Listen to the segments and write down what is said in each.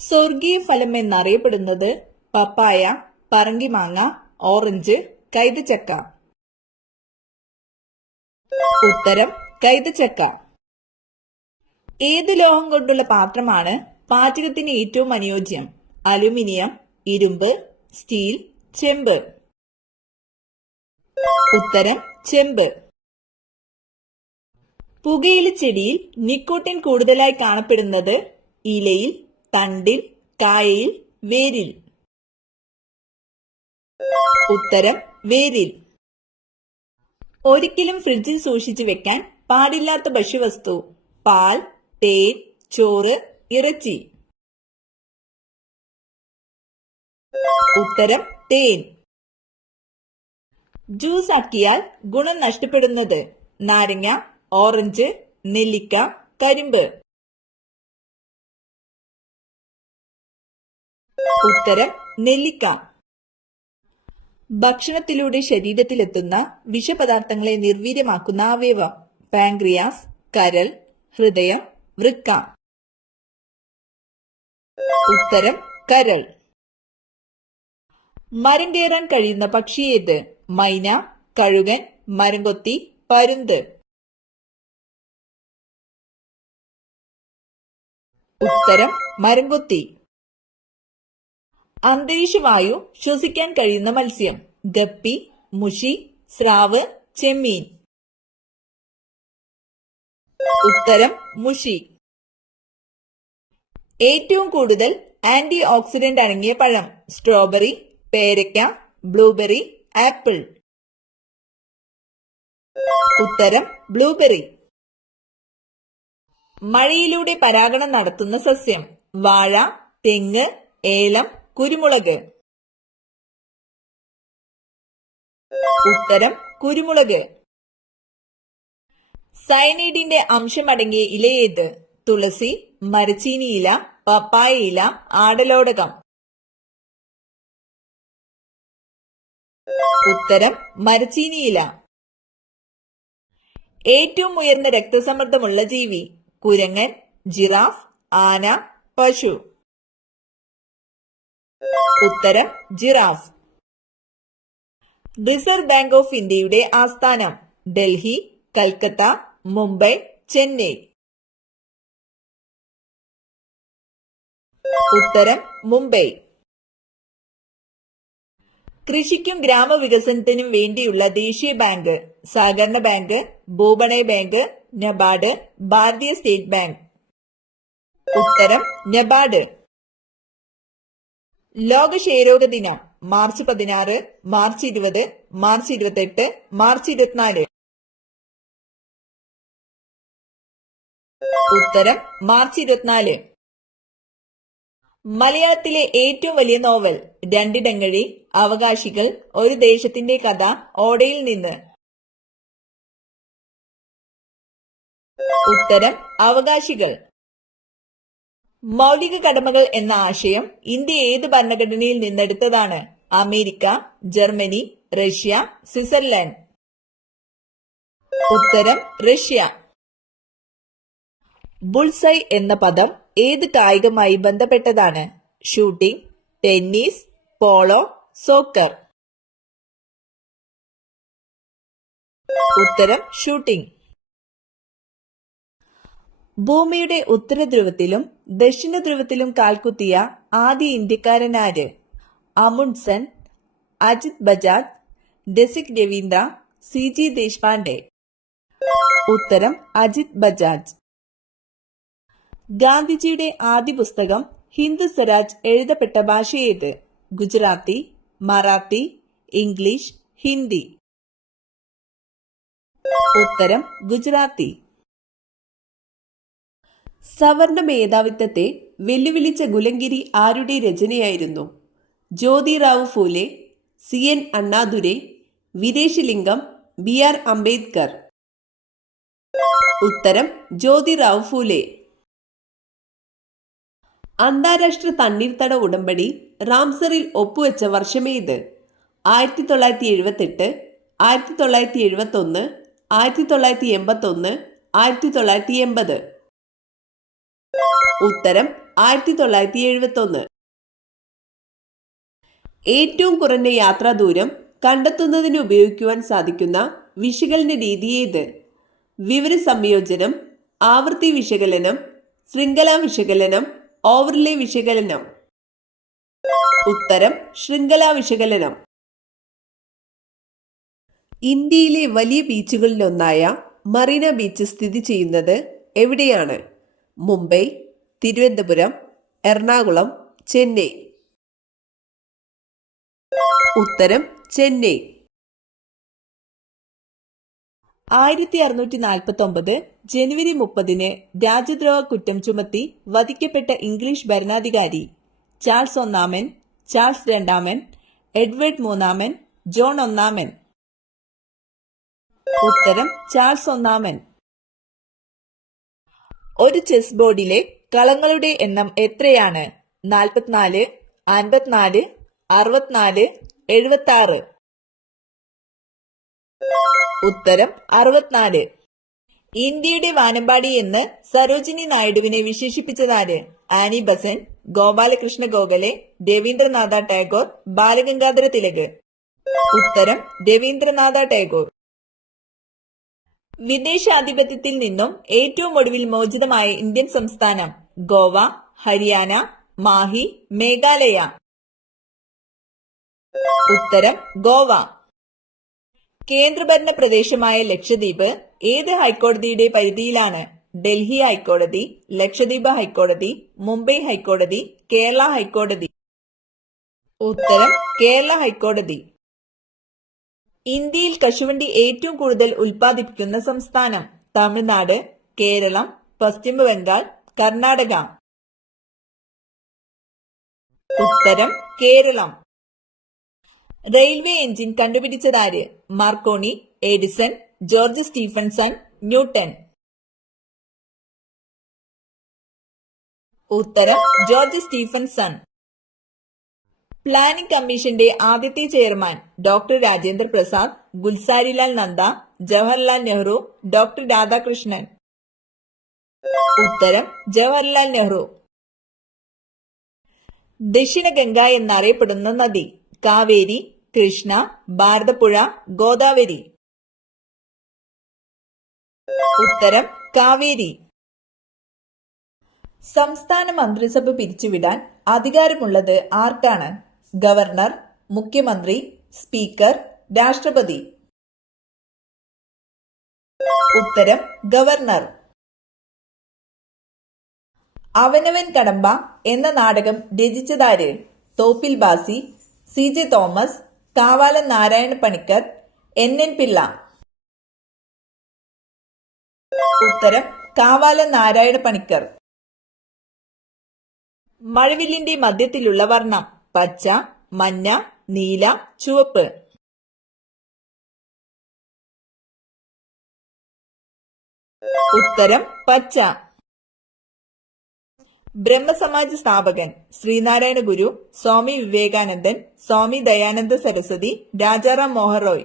സ്വർഗീയ ഫലം എന്നറിയപ്പെടുന്നത് പപ്പായ, പറങ്കിമാങ്ങ, ഓറഞ്ച്, കൈതച്ചക്ക. ഉത്തരം കൈതച്ചക്ക. ഏത് ലോഹം കൊണ്ടുള്ള പാത്രമാണ് പാചകത്തിന് ഏറ്റവും അനുയോജ്യം? അലുമിനിയം, ഇരുമ്പ്, സ്റ്റീൽ, ചെമ്പ്. ഉത്തരം ചെമ്പ്. പുകയില ചെടിയിൽ നിക്കോട്ടിൻ കൂടുതലായി കാണപ്പെടുന്നത് ഇലയിൽ, തണ്ടിൽ, കായയിൽ, വേരിൽ. ഉത്തരം വേരിൽ. ഒരിക്കലും ഫ്രിഡ്ജിൽ സൂക്ഷിച്ചു വെക്കാൻ പാടില്ലാത്ത ഭക്ഷ്യവസ്തു: പാൽ, തേൻ, ചോറ്, ഇറച്ചി. ഉത്തരം തേൻ. ജ്യൂസ് ആക്കിയാൽ ഗുണം നഷ്ടപ്പെടുന്നത്: നാരങ്ങ, ഓറഞ്ച്, നെല്ലിക്ക, കരിമ്പ്. ഉത്തരം നെല്ലിക്ക. ഭക്ഷണത്തിലൂടെ ശരീരത്തിലെത്തുന്ന വിഷപദാർത്ഥങ്ങളെ നിർവീര്യമാക്കുന്ന അവയവം: പാൻക്രിയാസ്, കരൾ, ഹൃദയം, വൃക്ക. ഉത്തരം കരൾ. മരം കയറാൻ കഴിയുന്ന പക്ഷി ഏത്? മൈന, കഴുകൻ, മരംകൊത്തി, പരുന്ത്. ഉത്തരം മരംകൊത്തി. അന്തരീക്ഷവായു ശ്വസിക്കാൻ കഴിയുന്ന മത്സ്യം: ഗപ്പി, മുഷി, സ്രാവ്, ചെമ്മീൻ. ഉത്തരം മുഷി. ഏറ്റവും കൂടുതൽ ആന്റി ഓക്സിഡന്റ് അടങ്ങിയ പഴം: സ്ട്രോബെറി, പേരയ്ക്ക, ബ്ലൂബെറി, ആപ്പിൾ. ഉത്തരം ബ്ലൂബെറി. മഴയിലൂടെ പരാഗണം നടത്തുന്ന സസ്യം: വാഴ, തെങ്ങ്, ഏലം, കുരുമുളക്. ഉത്തരം കുരുമുളക്. സയനൈഡിന്റെ അംശമടങ്ങിയ ഇല ഏത്? തുളസി, മരച്ചീനി ഇല, പപ്പായ ഇല, ആടലോടകം. ഉത്തരം മരച്ചീനി ഇല. ഏറ്റവും ഉയർന്ന രക്തസമ്മർദ്ദമുള്ള ജീവി: കുരങ്ങൻ, ജിറാഫ്, ആന, പശു. ഉത്തരം ജിറാഫ്. റിസർവ് ബാങ്ക് ഓഫ് ഇന്ത്യയുടെ ആസ്ഥാനം: ഡൽഹി, കൽക്കത്ത, മുംബൈ, ചെന്നൈ. ഉത്തരം മുംബൈ. കൃഷിക്കും ഗ്രാമവികസനത്തിനും വേണ്ടിയുള്ള ദേശീയ ബാങ്ക്: സഹകരണ ബാങ്ക്, ഭൂപണയ ബാങ്ക്, നബാർഡ്, ഭാരതീയ സ്റ്റേറ്റ് ബാങ്ക്. ഉത്തരം നബാർഡ്. ലോക ക്ഷയരോഗ ദിനം: മാർച്ച് 16, മാർച്ച് 20, മാർച്ച് 28, മാർച്ച് 24. ഉത്തരം മാർച്ച് 24. മലയാളത്തിലെ ഏറ്റവും വലിയ നോവൽ: രണ്ടിടങ്ങഴി, അവകാശികൾ, ഒരു ദേശത്തിന്റെ കഥ, ഓടയിൽ നിന്ന്. ഉത്തരം അവകാശികൾ. മൗലിക കടമകൾ എന്ന ആശയം ഇന്ത്യ ഏത് ഭരണഘടനയിൽ നിന്നെടുത്തതാണ്? America, Germany, Russia, Switzerland. ഉത്തരം റഷ്യ. ബുൾസൈ എന്ന പദം ഏത് കായികമായി ബന്ധപ്പെട്ടതാണ്? Shooting, tennis, polo, soccer. ഉത്തരം ഷൂട്ടിംഗ്. ഭൂമിയുടെ ഉത്തരധ്രുവത്തിലും ദക്ഷിണ ധ്രുവത്തിലും കാൽകുത്തിയ ആദ്യ ഇന്ത്യക്കാരനാര്? അമുണ്ട്സൺ, അജിത് ബജാജ്, ഡെസിക് രവീന്ദ്ര, CG ദേശ്പാണ്ഡെ. ഉത്തരം അജിത് ബജാജ്. ഗാന്ധിജിയുടെ ആദ്യ പുസ്തകം ഹിന്ദ് സ്വരാജ് എഴുതപ്പെട്ട ഭാഷ ഏത്? ഗുജറാത്തി, മറാത്തി, ഇംഗ്ലീഷ്, ഹിന്ദി. ഉത്തരം ഗുജറാത്തി. സവർണ മേധാവിത്വത്തെ വെല്ലുവിളിച്ച ഗുലങ്കിരി ആരുടെ രചനയായിരുന്നു? Jyotirao Phule, CN Annadurai, വിദേശലിംഗം, BR Ambedkar. ഉത്തരം ജ്യോതിറാവു ഫൂലെ. അന്താരാഷ്ട്ര തണ്ണീർത്തട ഉടമ്പടി റാംസറിൽ ഒപ്പുവെച്ച വർഷമേത്? 1978, 1971, 1981, 1980. ഉത്തരം 1971. ഏറ്റവും കുറഞ്ഞ യാത്രാ ദൂരം കണ്ടെത്തുന്നതിന് ഉപയോഗിക്കുവാൻ സാധിക്കുന്ന വിശകലന രീതി ഏത്? വിവര സംയോജനം, ആവൃത്തി വിശകലനം, ശൃംഖലാ വിശകലനം, ഓവർലേ വിശകലനം. ഉത്തരം ശൃംഖലാ വിശകലനം. ഇന്ത്യയിലെ വലിയ ബീച്ചുകളിലൊന്നായ മറീന ബീച്ച് സ്ഥിതി ചെയ്യുന്നത് എവിടെയാണ്? മുംബൈ, തിരുവനന്തപുരം, എറണാകുളം, ചെന്നൈ. ഉത്തരം ചെന്നൈ. 1649 ജനുവരി 30 രാജ്യദ്രോഹ കുറ്റം ചുമത്തി വധിക്കപ്പെട്ട ഇംഗ്ലീഷ് ഭരണാധികാരി ചാൾസ് ഒന്നാമൻ, ചാൾസ് രണ്ടാമൻ, എഡ്വേർഡ് മൂന്നാമൻ, ജോൺ ഒന്നാമൻ. ഉത്തരം ചാൾസ് ഒന്നാമൻ. ഒരു ചെസ് ബോർഡിലെ കളങ്ങളുടെ എണ്ണം എത്രയാണ്? 44, 54, 64, 76. ഉത്തരം 64. ഇന്ത്യയുടെ വാനമ്പാടി എന്ന് സരോജിനി നായിഡുവിനെ വിശേഷിപ്പിച്ചതാര്? Annie Besant, Gopalakrishna Gokhale, Rabindranath Tagore, Balagangadhara Tilak. ഉത്തരം രവീന്ദ്രനാഥ ടാഗോർ. വിദേശാധിപത്യത്തിൽ നിന്നും ഏറ്റവും ഒടുവിൽ മോചിതമായ ഇന്ത്യൻ സംസ്ഥാനം? ഗോവ, ഹരിയാന, മാഹി, മേഘാലയ. ഉത്തരം ഗോവ. കേന്ദ്രഭരണ പ്രദേശമായ ലക്ഷദ്വീപ് ഏത് ഹൈക്കോടതിയുടെ പരിധിയിലാണ്? ഡൽഹി ഹൈക്കോടതി, ലക്ഷദ്വീപ് ഹൈക്കോടതി, മുംബൈ ഹൈക്കോടതി, കേരള ഹൈക്കോടതി. ഉത്തരം കേരള ഹൈക്കോടതി. ഇന്ത്യയിൽ കശുവണ്ടി ഏറ്റവും കൂടുതൽ ഉൽപ്പാദിപ്പിക്കുന്ന സംസ്ഥാനം? തമിഴ്നാട്, കേരളം, പശ്ചിമ ബംഗാൾ, കർണാടക. ഉത്തരം കേരളം. റെയിൽവേ എഞ്ചിൻ കണ്ടുപിടിച്ചതാര്? Marconi, Edison, George Stephenson, Newton. ഉത്തരം ജോർജ് സ്റ്റീഫൻസൺ. പ്ലാനിംഗ് കമ്മീഷന്റെ ആദ്യത്തെ chairman? Doctor Rajendra Prasad, Gulzarilal Nanda, Jawaharlal Nehru, doctor Radhakrishnan. ഉത്തരം ജവഹർലാൽ നെഹ്റു. ദക്ഷിണ ഗംഗ എന്നറിയപ്പെടുന്ന നദി? കാവേരി, കൃഷ്ണ, ഭാരതപ്പുഴ, ഗോദാവരി. ഉത്തരം കാവേരി. സംസ്ഥാന മന്ത്രിസഭ പിരിച്ചുവിടാൻ അധികാരമുള്ളത് ആർക്കാണ്? ഗവർണർ, മുഖ്യമന്ത്രി, സ്പീക്കർ, രാഷ്ട്രപതി. ഉത്തരം ഗവർണർ. അവനവൻ കടമ്പ എന്ന നാടകം രചിച്ചതാര്? Thoppil Bhasi, CJ Thomas, Kavalam Narayana Panicker, NN Pillai. ഉത്തരം കാവാലം നാരായണ പണിക്കർ. മഴവില്ലിന്റെ മധ്യത്തിലുള്ള വർണ്ണം? പച്ച, മഞ്ഞ, നീല, ചുവപ്പ്. ഉത്തരം പച്ച. ബ്രഹ്മസമാജ് സ്ഥാപകൻ? ശ്രീനാരായണ ഗുരു, സ്വാമി വിവേകാനന്ദൻ, സ്വാമി ദയാനന്ദ സരസ്വതി, രാജാറാം മോഹൻ റോയ്.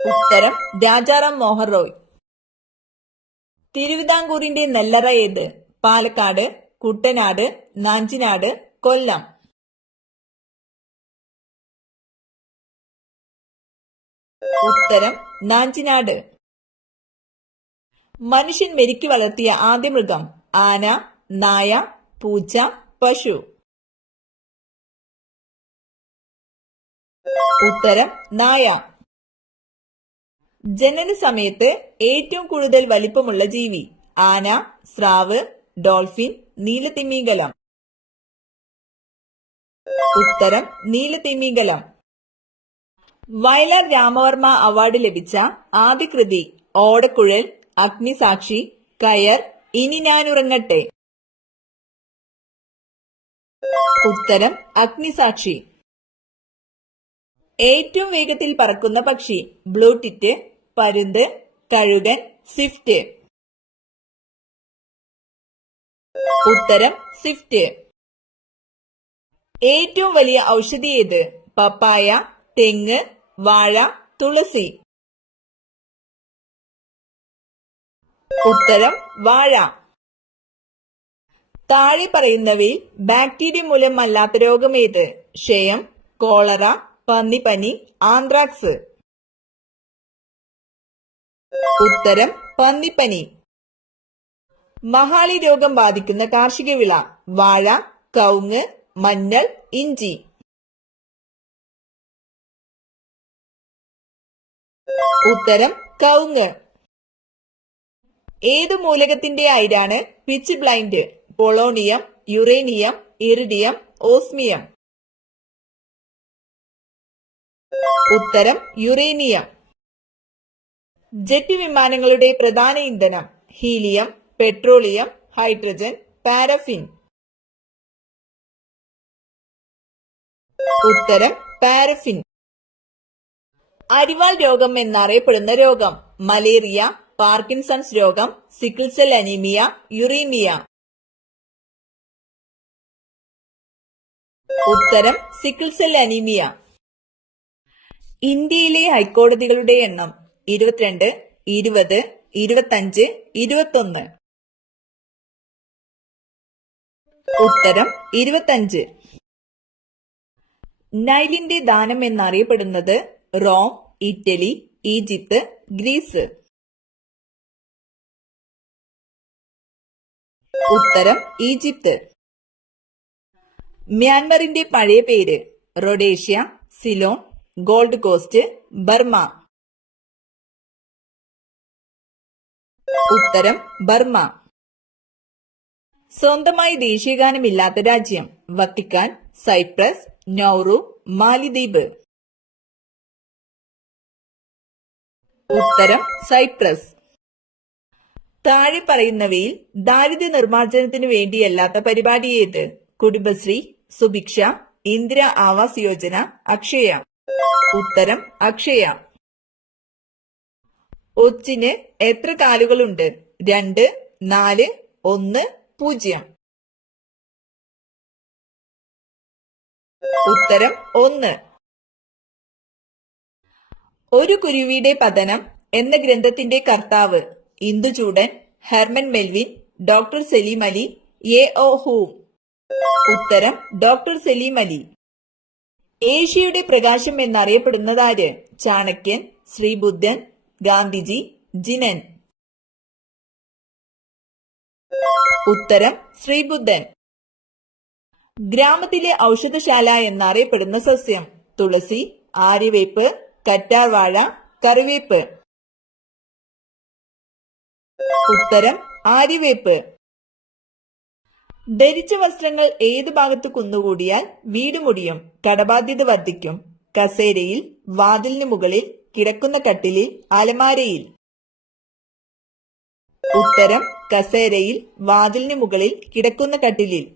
ഉത്തരം രാജാറാം മോഹൻ റോയ്. തിരുവിതാംകൂറിന്റെ നെല്ലറ ഏത്? പാലക്കാട്, കുട്ടനാട്, നാഞ്ചിനാട്, കൊല്ലം. ഉത്തരം നാഞ്ചിനാട്. മനുഷ്യൻ മെരുക്കി വളർത്തിയ ആദ്യ മൃഗം? ആന, നായ, പൂച്ച, പശു. ഉത്തരം നായ. ജനന സമയത്ത് ഏറ്റവും കൂടുതൽ വലിപ്പമുള്ള ജീവി? ആന, സ്രാവ്, ഡോൾഫിൻ, നീലത്തിമിംഗലം. ഉത്തരം നീലത്തിമിംഗലം. വയലാർ രാമവർമ്മ അവാർഡ് ലഭിച്ച ആദ്യ കൃതി? ഓടക്കുഴൽ, അഗ്നിസാക്ഷി, കയർ, ഇനി ഞാനുറങ്ങട്ടെ. ഉത്തരം അഗ്നിസാക്ഷി. ഏറ്റവും വേഗത്തിൽ പറക്കുന്ന പക്ഷി? ബ്ലൂടിറ്റ്, പരുന്ത്, കഴുകൻ, സ്വിഫ്റ്റ്. ഉത്തരം സ്വിഫ്റ്റ്. ഏറ്റവും വലിയ ഔഷധി ഏത്? പപ്പായ, തെങ്ങ്, വാഴ, തുളസി. ഉത്തരം വാഴ. താഴെ പറയുന്നവയിൽ ബാക്ടീരിയ മൂലമല്ലാത്ത രോഗം ഏത്? ക്ഷയം, കോളറ, പന്നിപ്പനി, ആന്ത്രാക്സ്. ഉത്തരം പന്നിപ്പനി. മഹാളി രോഗം ബാധിക്കുന്ന കാർഷിക വിള? വാഴ, കവുങ്ങ്, മഞ്ഞൾ, ഇഞ്ചി. ഉത്തരം കവുങ്ങ്. ഏതു മൂലകത്തിന്റെ അയിരാണ് pitchblende? Polonium, uranium, iridium, osmium. ഉത്തരം യുറേനിയം. ജെറ്റ് വിമാനങ്ങളുടെ പ്രധാന ഇന്ധനം? Helium, petroleum, hydrogen, paraffin. ഉത്തരം പാരഫിൻ. അരിവാൾ രോഗം എന്നറിയപ്പെടുന്ന രോഗം? മലേറിയ, പാർക്കിൻസൺസ് രോഗം, സിക്കിൾ സെൽ അനീമിയ, യുറീമിയ. ഉത്തരം സിക്കിൾ സെൽ അനീമിയ. ഇന്ത്യയിലെ ഹൈക്കോടതികളുടെ എണ്ണം? 22, 20, 25, 21. ഉത്തരം 25. നൈലിന്റെ ദാനം എന്നറിയപ്പെടുന്നത്? Rome, Italy, Egypt, Greece. ഉത്തരം ഈജിപ്ത്. മ്യാൻമറിന്റെ പഴയ പേര്? Rhodesia, Ceylon, Gold Coast, Burma. ഉത്തരം ബർമ. സ്വന്തമായി ദേശീയഗാനമില്ലാത്ത രാജ്യം? വത്തിക്കാൻ, സൈപ്രസ്, നൗറു, മാലിദ്വീപ്. ഉത്തരം സൈപ്രസ്. താഴെ പറയുന്നവയിൽ ദാരിദ്ര്യ നിർമ്മാർജ്ജനത്തിനു വേണ്ടിയല്ലാത്ത പരിപാടി ഏത്? കുടുംബശ്രീ, സുഭിക്ഷ, ഇന്ദിര ആവാസ് യോജന, അക്ഷയ. ഉത്തരം അക്ഷയ. ഒച്ചിന് എത്ര കാലുകളുണ്ട്? 2, 4, 1, 0. ഉത്തരം 1. ഒരു കുരുവിയുടെ പതനം എന്ന ഗ്രന്ഥത്തിന്റെ കർത്താവ്? Induchoodan, Herman Melville, doctor Salim Ali, A O. Hume. ഉത്തരം ഡോക്ടർ സലീം അലി. ഏഷ്യയുടെ പ്രകാശം എന്നറിയപ്പെടുന്നതാര്? ചാണക്യൻ, ശ്രീബുദ്ധൻ, ഗാന്ധിജി, ജിനൻ. ഉത്തരം ശ്രീബുദ്ധൻ. ഗ്രാമത്തിലെ ഔഷധശാല എന്നറിയപ്പെടുന്ന സസ്യം? തുളസി, ആര്യവേപ്പ്, കറ്റാർവാഴ, കറിവേപ്പ്. ഉത്തരം ആര്യവേപ്പ്. ധരിച്ച വസ്ത്രങ്ങൾ ഏതു ഭാഗത്ത് കുന്നുകൂടിയാൽ വീട് മുടിയും, കടബാധ്യത വർദ്ധിക്കും? കസേരയിൽ, വാതിലിനു മുകളിൽ, കിടക്കുന്ന കട്ടിലിൽ, അലമാരയിൽ. ഉത്തരം കസേരയിൽ, വാതിലിനു മുകളിൽ, കിടക്കുന്ന കട്ടിലിൽ.